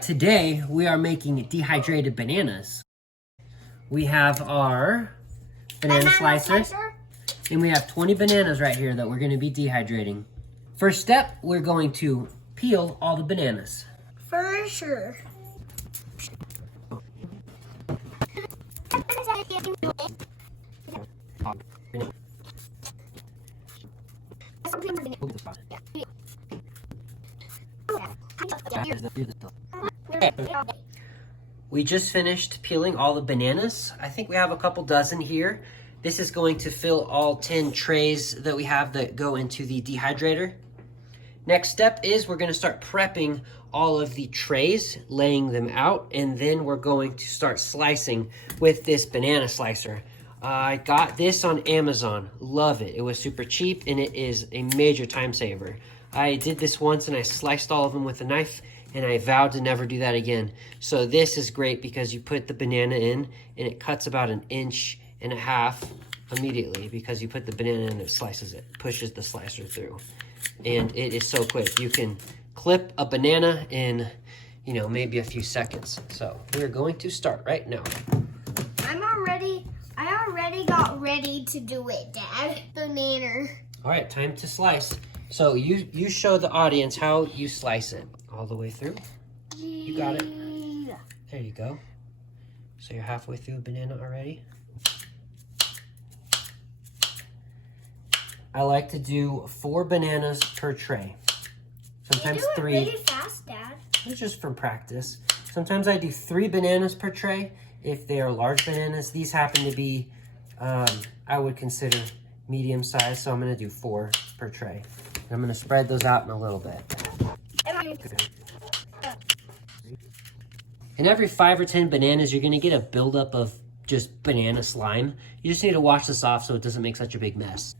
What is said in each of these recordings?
right, today we are making dehydrated bananas. We have our banana slicer, and we have 20 bananas right here that we're going to be dehydrating. First step, we're going to peel all the bananas. For sure. We just finished peeling all the bananas. I think we have a couple dozen here. This is going to fill all 10 trays that we have that go into the dehydrator. Next step is we're going to start prepping all of the trays, laying them out, and then we're going to start slicing with this banana slicer. I got this on Amazon. Love it. It was super cheap and it is a major time saver. I did this once and I sliced all of them with a knife, and I vowed to never do that again. So this is great because you put the banana in and it cuts about 1.5 inches immediately because you put the banana in and it slices it, pushes the slicer through. And it is so quick. You can clip a banana in, maybe a few seconds. So we're going to start right now. I already got ready to do it, Dad. Banana. All right, time to slice. So you show the audience how you slice it. All the way through. You got it. There you go. So you're halfway through a banana already. I like to do 4 bananas per tray. Sometimes 3. You do it really fast, Dad. It's just for practice. Sometimes I do 3 bananas per tray if they are large bananas. These happen to be, I would consider medium size, so I'm going to do 4 per tray. And I'm going to spread those out in a little bit. And every 5 or 10 bananas, you're going to get a buildup of just banana slime. You just need to wash this off so it doesn't make such a big mess.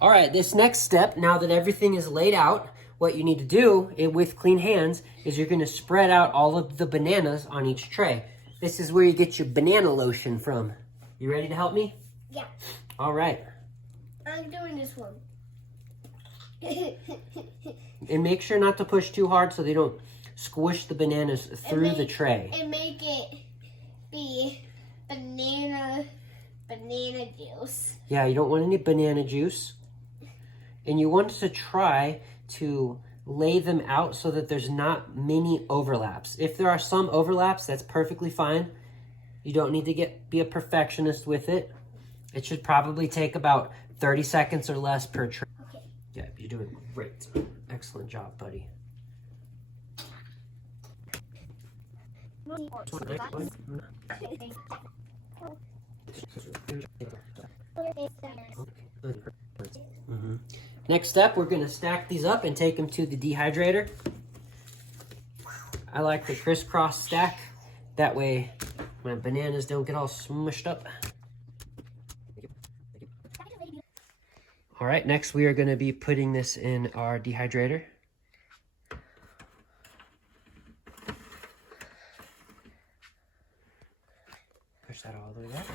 All right, this next step, now that everything is laid out, what you need to do with clean hands is you're going to spread out all of the bananas on each tray. This is where you get your banana lotion from. You ready to help me? Yeah. All right. I'm doing this one. And make sure not to push too hard so they don't squish the bananas through the tray. And make it be banana juice. Yeah, you don't want any banana juice. And you want to try to lay them out so that there's not many overlaps. If there are some overlaps, that's perfectly fine. You don't need to be a perfectionist with it. It should probably take about 30 seconds or less per tray. Okay. Yeah, you're doing great. Excellent job, buddy. Next step, we're going to stack these up and take them to the dehydrator. I like the crisscross stack. That way my bananas don't get all smushed up. All right, next we are going to be putting this in our dehydrator. Push that all the way back.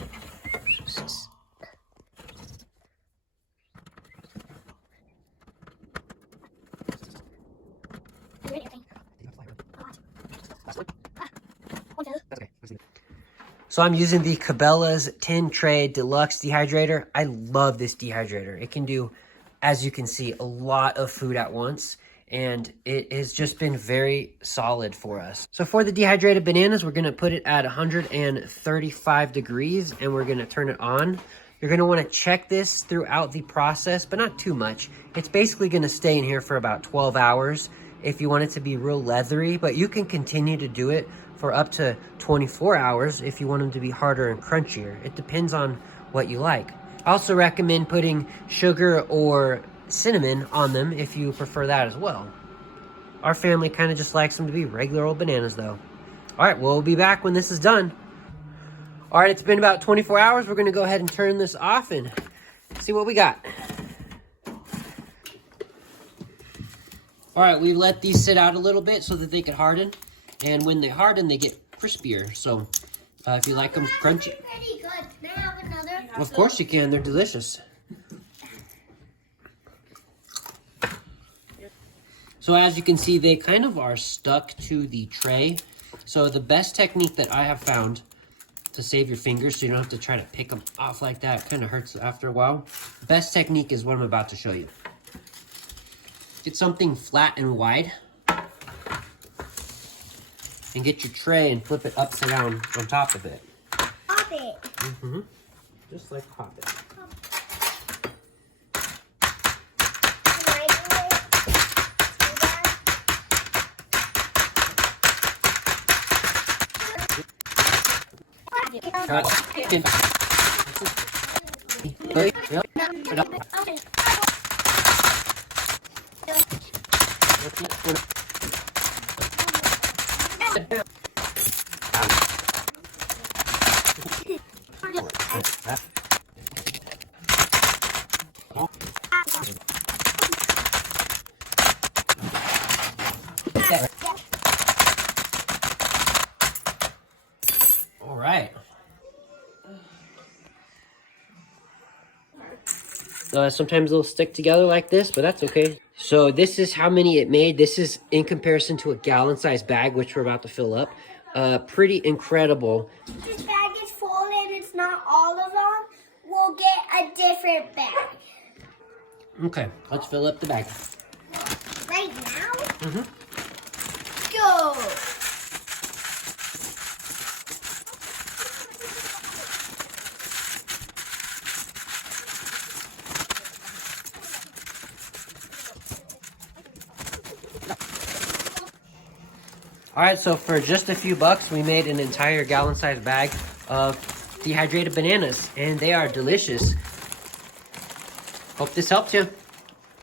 So I'm using the Cabela's 10 tray deluxe dehydrator. I love this dehydrator. It can do, as you can see, a lot of food at once, and it has just been very solid for us. So for the dehydrated bananas, we're gonna put it at 135 degrees and we're gonna turn it on. You're gonna wanna check this throughout the process, but not too much. It's basically gonna stay in here for about 12 hours if you want it to be real leathery, but you can continue to do it for up to 24 hours if you want them to be harder and crunchier. It depends on what you like. I also recommend putting sugar or cinnamon on them if you prefer that as well. Our family kind of just likes them to be regular old bananas though. All right, we'll be back when this is done. All right, it's been about 24 hours. We're gonna go ahead and turn this off and see what we got. All right, we let these sit out a little bit so that they can harden. And when they harden, they get crispier. So if you like them crunchy. Pretty good. May I have another? Of course you can, they're delicious. So as you can see, they kind of are stuck to the tray. So the best technique that I have found to save your fingers so you don't have to try to pick them off like that, it kind of hurts after a while. Best technique is what I'm about to show you. Get something flat and wide. And get your tray and flip it upside down on top of it. Pop it. Mm-hmm. Just like pop it. All right. Sometimes they'll stick together like this, but that's okay. So this is how many it made. This is in comparison to a gallon-sized bag, which we're about to fill up. Pretty incredible. This bag is full and it's not all of them. We'll get a different bag. Okay, let's fill up the bag. Right now? Mm-hmm. Go! All right, so for just a few bucks, we made an entire gallon-sized bag of dehydrated bananas, and they are delicious. Hope this helped you.